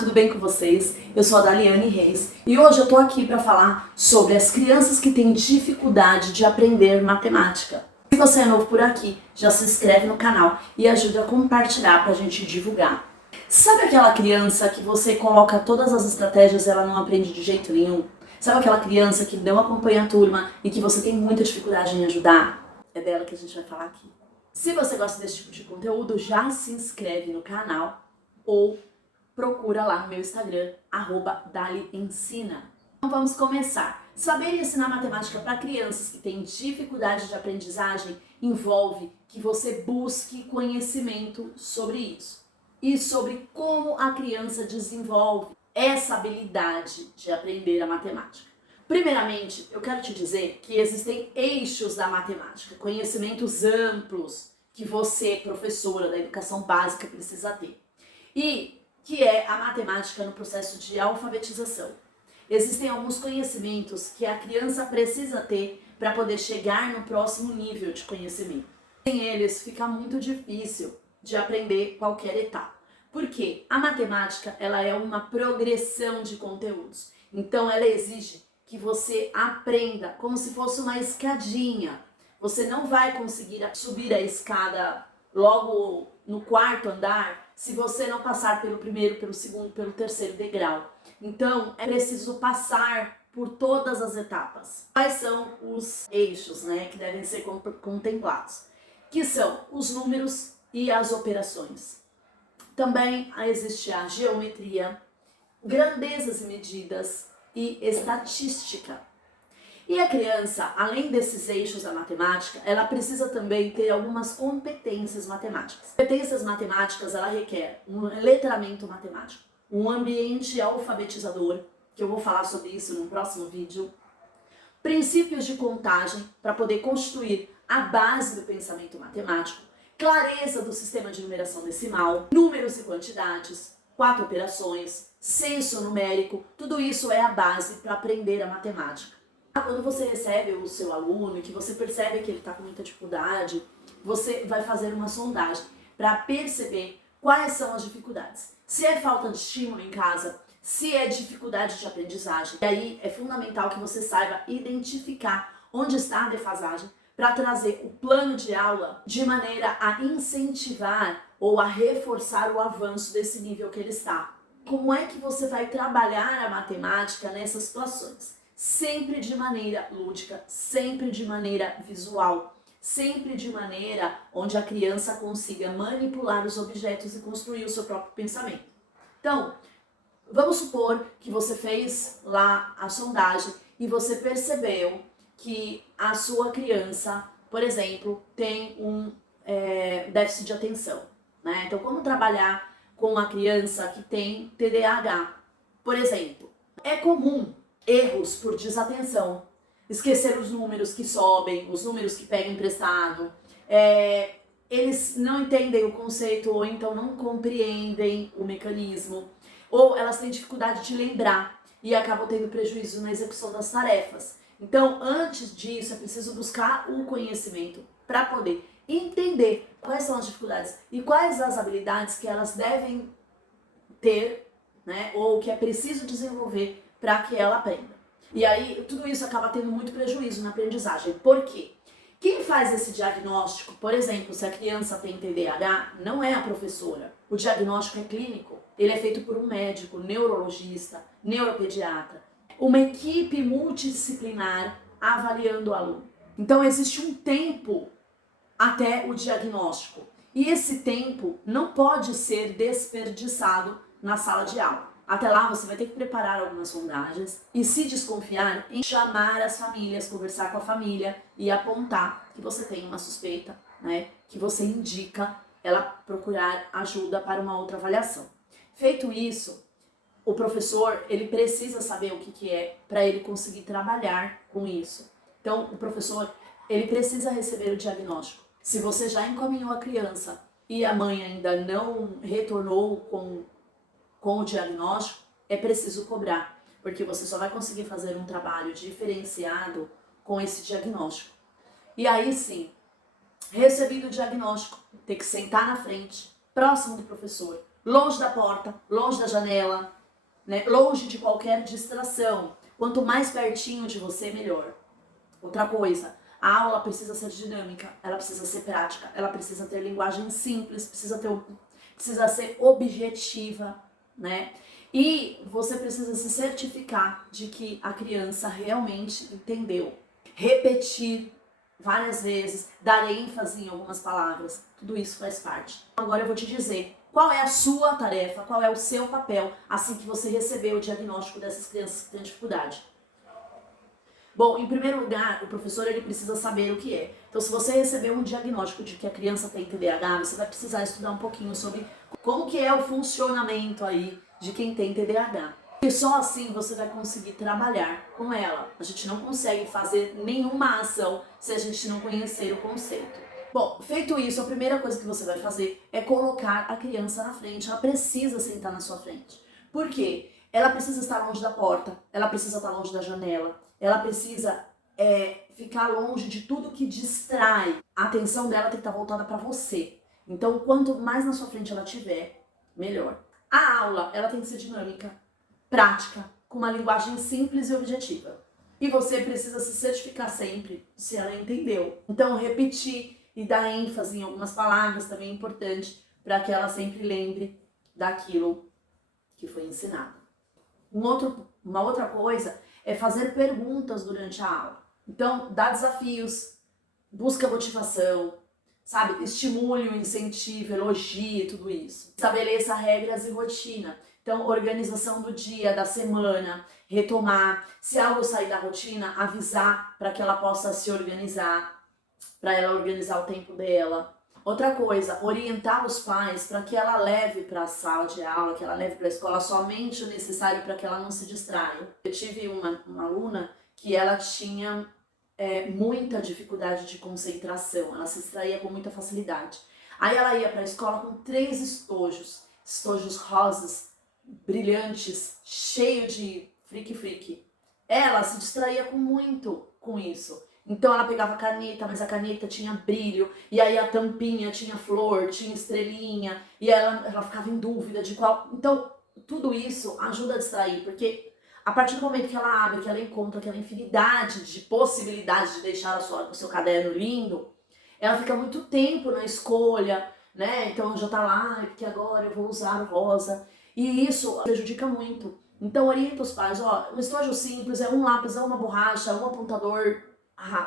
tudo bem com vocês? Eu sou a Daliane Reis e hoje eu tô aqui para falar sobre as crianças que têm dificuldade de aprender matemática. Se você é novo por aqui, já se inscreve no canal e ajuda a compartilhar pra gente divulgar. Sabe aquela criança que você coloca todas as estratégias e ela não aprende de jeito nenhum? Sabe aquela criança que não acompanha a turma e que você tem muita dificuldade em ajudar? É dela que a gente vai falar aqui. Se você gosta desse tipo de conteúdo, já se inscreve no canal ou procura lá no meu Instagram, @DaliEnsina. Então vamos começar. Saber ensinar matemática para crianças que têm dificuldade de aprendizagem envolve que você busque conhecimento sobre isso e sobre como a criança desenvolve essa habilidade de aprender a matemática. Primeiramente, eu quero te dizer que existem eixos da matemática, conhecimentos amplos que você, professora da educação básica, precisa ter. E que é a matemática no processo de alfabetização. Existem alguns conhecimentos que a criança precisa ter para poder chegar no próximo nível de conhecimento. Sem eles, fica muito difícil de aprender qualquer etapa. Por quê? A matemática, ela é uma progressão de conteúdos. Então, ela exige que você aprenda como se fosse uma escadinha. Você não vai conseguir subir a escada logo no quarto andar se você não passar pelo primeiro, pelo segundo, pelo terceiro degrau. Então, é preciso passar por todas as etapas. Quais são os eixos, que devem ser contemplados? Que são os números e as operações. Também existe a geometria, grandezas e medidas e estatística. E a criança, além desses eixos da matemática, ela precisa também ter algumas competências matemáticas. Competências matemáticas, ela requer um letramento matemático, um ambiente alfabetizador, que eu vou falar sobre isso no próximo vídeo, princípios de contagem, para poder constituir a base do pensamento matemático, clareza do sistema de numeração decimal, números e quantidades, 4 operações, senso numérico, tudo isso é a base para aprender a matemática. Quando você recebe o seu aluno e que você percebe que ele está com muita dificuldade, você vai fazer uma sondagem para perceber quais são as dificuldades. Se é falta de estímulo em casa, se é dificuldade de aprendizagem. E aí é fundamental que você saiba identificar onde está a defasagem para trazer o plano de aula de maneira a incentivar ou a reforçar o avanço desse nível que ele está. Como é que você vai trabalhar a matemática nessas situações? Sempre de maneira lúdica, sempre de maneira visual, sempre de maneira onde a criança consiga manipular os objetos e construir o seu próprio pensamento. Então, vamos supor que você fez lá a sondagem e você percebeu que a sua criança, por exemplo, tem um déficit de atenção, Então, como trabalhar com uma criança que tem TDAH? Por exemplo, é comum erros por desatenção, esquecer os números que sobem, os números que pegam emprestado, eles não entendem o conceito ou então não compreendem o mecanismo, ou elas têm dificuldade de lembrar e acabam tendo prejuízo na execução das tarefas. Então, antes disso, é preciso buscar o conhecimento para poder entender quais são as dificuldades e quais as habilidades que elas devem ter, ou que é preciso desenvolver para que ela aprenda. E aí, tudo isso acaba tendo muito prejuízo na aprendizagem. Por quê? Quem faz esse diagnóstico, por exemplo, se a criança tem TDAH, não é a professora. O diagnóstico é clínico. Ele é feito por um médico, neurologista, neuropediatra, uma equipe multidisciplinar avaliando o aluno. Então, existe um tempo até o diagnóstico. E esse tempo não pode ser desperdiçado na sala de aula. Até lá você vai ter que preparar algumas sondagens e, se desconfiar, em chamar as famílias, conversar com a família e apontar que você tem uma suspeita, que você indica ela procurar ajuda para uma outra avaliação. Feito isso, o professor ele precisa saber o que é para ele conseguir trabalhar com isso. Então, o professor ele precisa receber o diagnóstico. Se você já encaminhou a criança e a mãe ainda não retornou com o diagnóstico, é preciso cobrar, porque você só vai conseguir fazer um trabalho diferenciado com esse diagnóstico. E aí sim, recebido o diagnóstico, tem que sentar na frente, próximo do professor, longe da porta, longe da janela, né? Longe de qualquer distração. Quanto mais pertinho de você, melhor. Outra coisa, a aula precisa ser dinâmica, ela precisa ser prática, ela precisa ter linguagem simples, precisa ser objetiva, né? E você precisa se certificar de que a criança realmente entendeu. Repetir várias vezes, dar ênfase em algumas palavras, tudo isso faz parte. Agora eu vou te dizer qual é a sua tarefa, qual é o seu papel assim que você receber o diagnóstico dessas crianças que têm dificuldade. Bom, em primeiro lugar, o professor ele precisa saber o que é. Então, se você receber um diagnóstico de que a criança tem TDAH, você vai precisar estudar um pouquinho sobre como que é o funcionamento aí de quem tem TDAH. E só assim você vai conseguir trabalhar com ela. A gente não consegue fazer nenhuma ação se a gente não conhecer o conceito. Bom, feito isso, a primeira coisa que você vai fazer é colocar a criança na frente. Ela precisa sentar na sua frente. Por quê? Ela precisa estar longe da porta, ela precisa estar longe da janela, ela precisa ficar longe de tudo que distrai. A atenção dela tem que estar voltada para você. Então, quanto mais na sua frente ela tiver, melhor. A aula, ela tem que ser dinâmica, prática, com uma linguagem simples e objetiva. E você precisa se certificar sempre se ela entendeu. Então, repetir e dar ênfase em algumas palavras também é importante para que ela sempre lembre daquilo que foi ensinado. Uma outra coisa é fazer perguntas durante a aula. Então, dá desafios, busca motivação, sabe? Estimule o incentivo, elogie tudo isso. Estabeleça regras e rotina. Então, organização do dia, da semana, retomar. Se algo sair da rotina, avisar para que ela possa se organizar, para ela organizar o tempo dela. Outra coisa, orientar os pais para que ela leve para a sala de aula, que ela leve para a escola somente o necessário para que ela não se distraia. Eu tive uma aluna que ela tinha muita dificuldade de concentração, ela se distraía com muita facilidade. Aí ela ia para a escola com 3 estojos rosas, brilhantes, cheio de frique. Ela se distraía muito com isso. Então ela pegava a caneta, mas a caneta tinha brilho, e aí a tampinha tinha flor, tinha estrelinha, e ela ficava em dúvida de qual. Então, tudo isso ajuda a distrair, porque a partir do momento que ela abre, que ela encontra aquela infinidade de possibilidades de deixar o seu caderno lindo, ela fica muito tempo na escolha, né? Então já tá lá, porque agora eu vou usar o rosa, e isso prejudica muito. Então orienta os pais, ó, um estojo simples é um lápis, é uma borracha, é um apontador,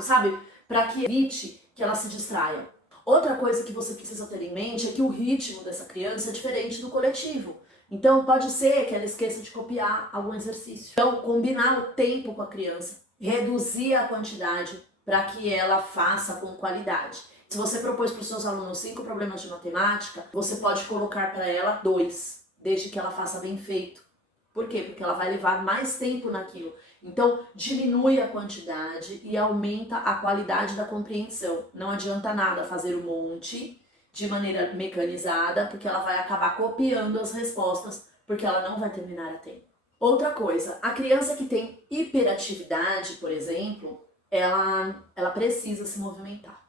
sabe? Para que evite que ela se distraia. Outra coisa que você precisa ter em mente é que o ritmo dessa criança é diferente do coletivo. Então pode ser que ela esqueça de copiar algum exercício. Então combinar o tempo com a criança, reduzir a quantidade para que ela faça com qualidade. Se você propôs para os seus alunos 5 problemas de matemática, você pode colocar para ela 2, desde que ela faça bem feito. Por quê? Porque ela vai levar mais tempo naquilo. Então, diminui a quantidade e aumenta a qualidade da compreensão. Não adianta nada fazer um monte de maneira mecanizada, porque ela vai acabar copiando as respostas, porque ela não vai terminar a tempo. Outra coisa, a criança que tem hiperatividade, por exemplo, ela precisa se movimentar.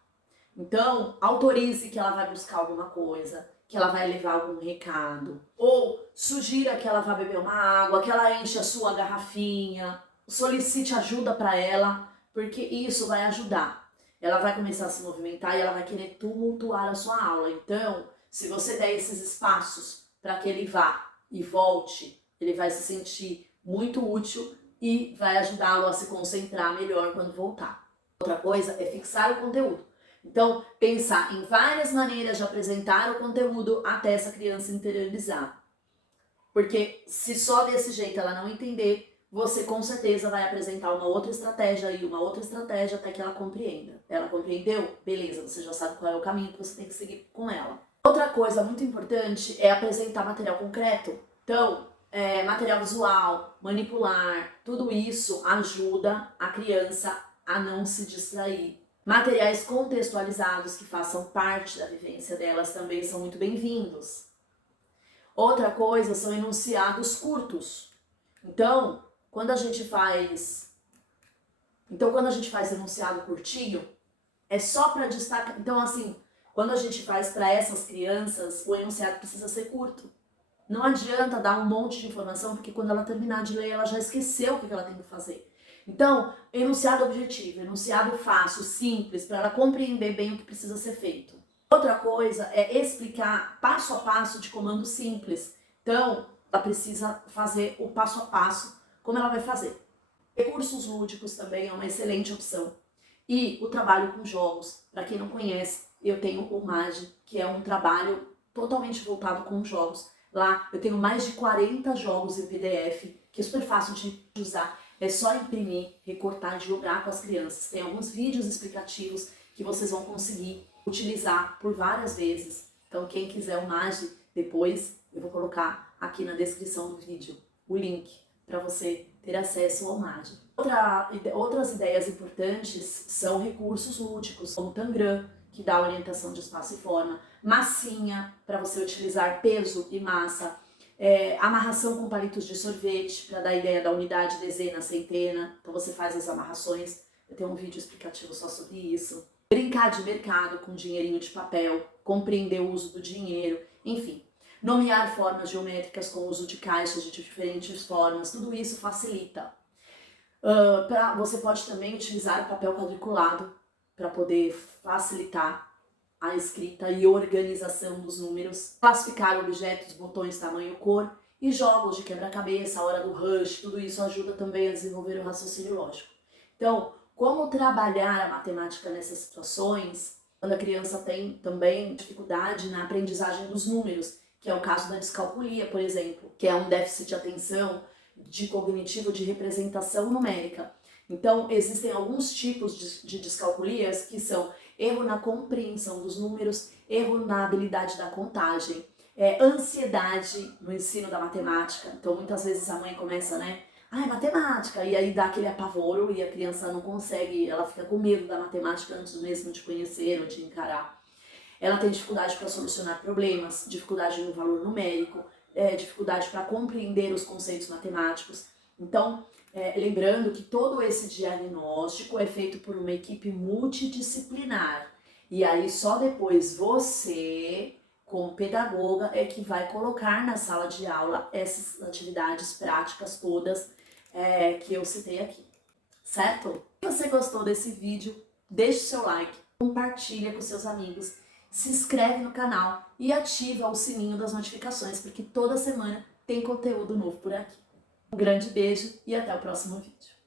Então, autorize que ela vai buscar alguma coisa, que ela vai levar algum recado, ou sugira que ela vá beber uma água, que ela enche a sua garrafinha, solicite ajuda para ela, porque isso vai ajudar. Ela vai começar a se movimentar e ela vai querer tumultuar a sua aula. Então, se você der esses espaços para que ele vá e volte, ele vai se sentir muito útil e vai ajudá-lo a se concentrar melhor quando voltar. Outra coisa é fixar o conteúdo. Então, pensar em várias maneiras de apresentar o conteúdo até essa criança interiorizar. Porque se só desse jeito ela não entender, você com certeza vai apresentar uma outra estratégia e uma outra estratégia até que ela compreenda. Ela compreendeu? Beleza, você já sabe qual é o caminho que você tem que seguir com ela. Outra coisa muito importante é apresentar material concreto. Então, material visual, manipular, tudo isso ajuda a criança a não se distrair. Materiais contextualizados que façam parte da vivência delas também são muito bem-vindos. Outra coisa são enunciados curtos. Então, quando a gente faz enunciado curtinho, é só para destacar. Então, assim, quando a gente faz para essas crianças, o enunciado precisa ser curto. Não adianta dar um monte de informação, porque quando ela terminar de ler, ela já esqueceu o que ela tem que fazer. Então, enunciado objetivo, enunciado fácil, simples, para ela compreender bem o que precisa ser feito. Outra coisa é explicar passo a passo de comando simples. Então, ela precisa fazer o passo a passo, como ela vai fazer. Recursos lúdicos também é uma excelente opção. E o trabalho com jogos, para quem não conhece, eu tenho o MAGE, que é um trabalho totalmente voltado com jogos. Lá eu tenho mais de 40 jogos em PDF, que é super fácil de usar. É só imprimir, recortar e jogar com as crianças. Tem alguns vídeos explicativos que vocês vão conseguir utilizar por várias vezes. Então quem quiser o MAGE, depois eu vou colocar aqui na descrição do vídeo o link para você ter acesso ao MAGE. Outras ideias importantes são recursos lúdicos, como Tangram, que dá orientação de espaço e forma, massinha, para você utilizar peso e massa, amarração com palitos de sorvete, para dar a ideia da unidade, dezena, centena, então você faz as amarrações, eu tenho um vídeo explicativo só sobre isso. Brincar de mercado com dinheirinho de papel, compreender o uso do dinheiro, enfim. Nomear formas geométricas com o uso de caixas de diferentes formas, tudo isso facilita. Você pode também utilizar o papel quadriculado para poder facilitar a escrita e organização dos números, classificar objetos, botões, tamanho, cor e jogos de quebra-cabeça, a hora do rush, tudo isso ajuda também a desenvolver o raciocínio lógico. Então, como trabalhar a matemática nessas situações, quando a criança tem também dificuldade na aprendizagem dos números, que é o caso da descalculia, por exemplo, que é um déficit de atenção, de cognitivo de representação numérica. Então, existem alguns tipos de descalculias que são erro na compreensão dos números, erro na habilidade da contagem, ansiedade no ensino da matemática. Então, muitas vezes a mãe começa, é matemática, e aí dá aquele apavoro e a criança não consegue, ela fica com medo da matemática antes mesmo de conhecer ou de encarar. Ela tem dificuldade para solucionar problemas, dificuldade no valor numérico, dificuldade para compreender os conceitos matemáticos. Então, lembrando que todo esse diagnóstico é feito por uma equipe multidisciplinar. E aí só depois você, como pedagoga, é que vai colocar na sala de aula essas atividades práticas todas que eu citei aqui. Certo? Se você gostou desse vídeo, deixe seu like, compartilha com seus amigos, se inscreve no canal e ativa o sininho das notificações, porque toda semana tem conteúdo novo por aqui. Um grande beijo e até o próximo vídeo.